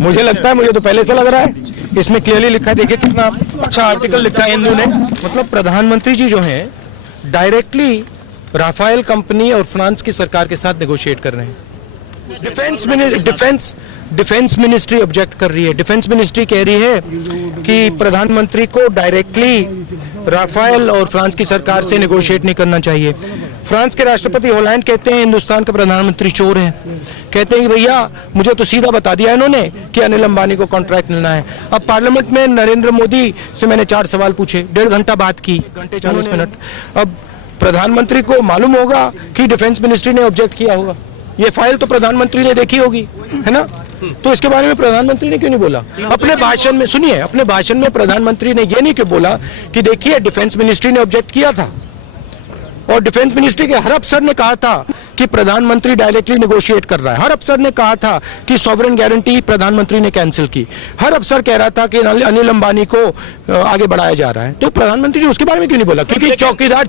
मुझे लगता है, मुझे तो पहले से लग रहा है, इसमें क्लियरली लिखा है, देखिए कितना अच्छा आर्टिकल लिखा है हिंदू ने। मतलब प्रधानमंत्री जी जो हैं डायरेक्टली राफेल कंपनी और फ्रांस की सरकार के साथ नेगोशिएट कर रहे हैं। डिफेंस मिनिस्ट्री ऑब्जेक्ट कर रही है। डिफेंस मिनिस्ट्री कह रही है कि प्रधानमंत्री को डायरेक्टली राफेल और फ्रांस की सरकार से नेगोशिएट नहीं करना चाहिए। फ्रांस के राष्ट्रपति होलैंड कहते हैं हिंदुस्तान का प्रधानमंत्री चोर है। कहते हैं कि भैया मुझे तो सीधा बता दिया इन्होंने कि अनिल अंबानी को कॉन्ट्रैक्ट मिलना है। अब पार्लियामेंट में नरेंद्र मोदी से मैंने 4 सवाल पूछे, 1.5 घंटा बात की, 1 घंटे 40 मिनट। अब प्रधानमंत्री को मालूम होगा कि डिफेंस मिनिस्ट्री ने ऑब्जेक्ट किया होगा, ये फाइल तो प्रधानमंत्री ने देखी होगी, है ना? तो इसके बारे में प्रधानमंत्री ने क्यों नहीं बोला अपने भाषण में? सुनिए, अपने भाषण में प्रधानमंत्री ने ये नहीं क्यों बोला कि देखिए डिफेंस मिनिस्ट्री ने ऑब्जेक्ट किया था और डिफेंस मिनिस्ट्री के हर अफसर ने कहा था कि प्रधानमंत्री डायरेक्टली नेगोशिएट कर रहा है। हर अफसर ने कहा था कि सॉवरेन गारंटी प्रधानमंत्री ने कैंसिल की। हर अफसर कह रहा था कि अनिल अंबानी को आगे बढ़ाया जा रहा है। तो प्रधानमंत्री ने उसके बारे में क्यों नहीं बोला? क्योंकि चौकीदार